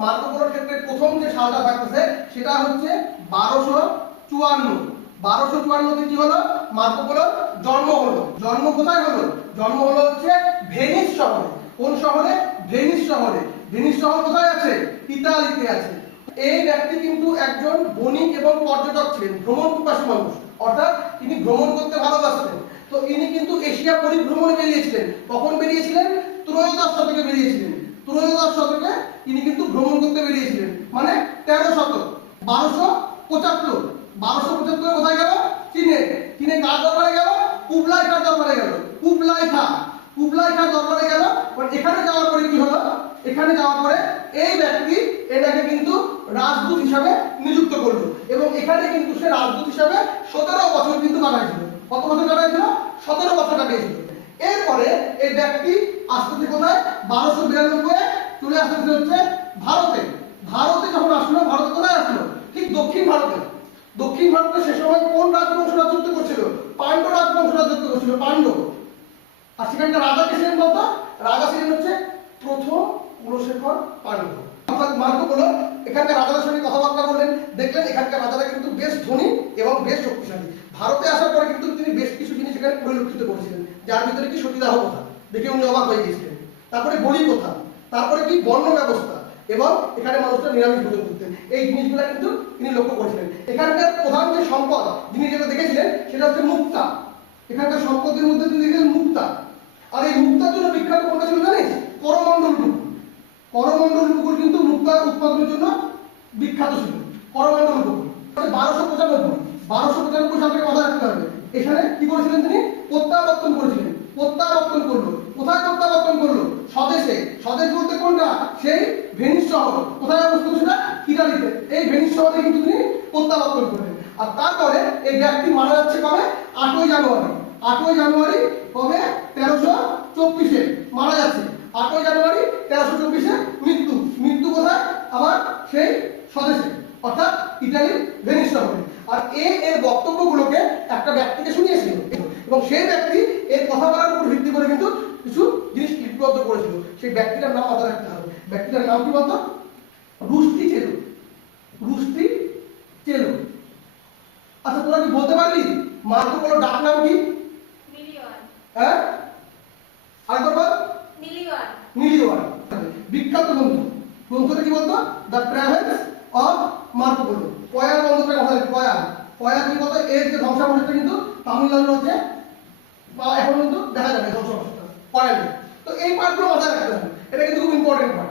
Marco পোলোর ক্ষেত্রে প্রথম যে সালটা থাকতেছে সেটা হচ্ছে 1254। 1254 কি হলো? মার্কো পোলোর জন্ম হলো। জন্ম কোথায় হলো? জন্ম হলো হচ্ছে ভেনিস শহরে। কোন শহরে? ভেনিস শহরে। ভেনিস শহর কোথায় আছে? ইতালিতে আছে। এই ব্যক্তি কিন্তু একজন বণিক এবং পর্যটক ছিলেন, ভ্রমণ পিপাসু মানুষ, অর্থাৎ তিনি ভ্রমণ করতে ভালোবাসতেন। তো ইনি কিন্তু এশিয়া পরিভ্রমণে বেরিয়েছিলেন। কখন বেরিয়েছিলেন? ত্রয়োদশ শতকে বেরিয়েছিলেন। ত্রয়োদশ শতকে তিনি কিন্তু ভ্রমণ করতে বেরিয়েছিলেন, মানে 13 শতক। 1275। 1275 কোথায় গেল? চীনে। চীনে কার দরবারে গেল? কুবলাই খার দরবারে গেল। কুবলাই খার দরবারে গেল। এখানে যাওয়ার পরে কি হলো? এখানে যাওয়ার পরে এই ব্যক্তি এটাকে কিন্তু রাজদূত হিসাবে নিযুক্ত করলো এবং এখানে কিন্তু সে রাজদূত হিসাবে 17 বছর কিন্তু কাটাইছিল। কত বছর কাটাইছিল? 17 বছর কাটিয়েছিল। এরপরে এই ব্যক্তি আসতে কোথায়? 1292 চলে আসতে হচ্ছে ভারতে। ভারতে যখন আসলো, ভারতে কোথায় আসলো? ঠিক দক্ষিণ ভারতে। দক্ষিণ ভারতে সে সময় কোন রাজবংশ রাজত্ব করছিল? পাণ্ড্য রাজবংশ রাজত্ব করছিল, পাণ্ড্য। আর সেখানকার রাজা কে ছিলেন বলতো? রাজা ছিলেন হচ্ছে প্রথম কুলশেখর পাণ্ড্য। অর্থাৎ মার্কো পোলো এখানকার রাজাদের সঙ্গে কথাবার্তা বললেন, দেখলেন এখানকার রাজারা কিন্তু বেশ ধনী এবং বেশ শক্তিশালী। ভারতে আসার পরে কিন্তু তিনি বেশ কিছু জিনিস এখানে পরিলক্ষিত করেছিলেন, যার ভিতরে কি সতীদাহ প্রথা দেখে উনি অবাক হয়ে গিয়েছিলেন। তারপরে বলি প্রথা, তারপরে কি বর্ণ ব্যবস্থা, এবং এখানে মানুষরা নিরামিষ ভোজন করতেন। এই জিনিসগুলো কিন্তু তিনি লক্ষ্য করেছিলেন। এখানকার প্রধান যে সম্পদ যিনি যেটা দেখেছিলেন সেটা হচ্ছে মুক্তা। এখানকার সম্পদের মধ্যে তিনি দেখলেন মুক্তা। আর এই মুক্তার জন্য বিখ্যাত কোনটা ছিল জানিস? করমণ্ডল পুকুর। করমণ্ডল পুকুর কিন্তু মুক্তা উৎপাদনের জন্য বিখ্যাত ছিল। করমণ্ডল পুকুর 1295 সালকে মাথায় রাখতে হবে। এখানে কি করেছিলেন তিনি? প্রত্যাবর্তন করেছিলেন। প্রত্যাবর্তন করলো। কোথায় প্রত্যাবর্তন করলো? স্বদেশে। স্বদেশ বলতে কোনটা? সেই ভেনিস শহর। কোথায় অবস্থিত সেটা? ইতালিতে। এই ভেনিস শহরে কিন্তু তিনি প্রত্যাবর্তন করলেন। আর তারপরে এই ব্যক্তি মারা যাচ্ছে কবে? 8ই জানুয়ারি। 8ই জানুয়ারি কবে? 1324-এ মারা যাচ্ছে। 8ই জানুয়ারি 1324-এ মৃত্যু। মৃত্যু কোথায়? আবার সেই স্বদেশে, অর্থাৎ ইতালির ভেনিস শহরে। আর এর বক্তব্যগুলোকে একটা ব্যক্তিকে শুনিয়েছিল এবং সেই ব্যক্তি এর কথা বলার উপর ভিত্তি করে কিন্তু কিছু জিনিস লিপিবদ্ধ করেছিল। সেই ব্যক্তিটার নাম মাথায় রাখতে হবে। ব্যক্তিটার নাম কি বলতো? রুস্টিচেলো। রুস্টিচেলো। আচ্ছা, তোরা কি বলতে পারবি মার্কো পোলোর ডাক নাম কি? হ্যাঁ, আরেকবার বল। মিলিওয়ান। বিখ্যাত গ্রন্থ। গ্রন্থটা কি বলতো? The travels of Marco polo. পয়া গ্রন্থটা মাথায় রাখবি। পয়া কি বলতো? এর যে ধ্বংসাবশেষটা কিন্তু তামিলনাড়ুর হচ্ছে বা এখন কিন্তু দেখা যাবে ধ্বংসাবশেষটা পয়া। তো এই পার্টগুলো মাথায় রাখতে হবে, এটা কিন্তু খুব ইম্পর্টেন্ট পার্ট।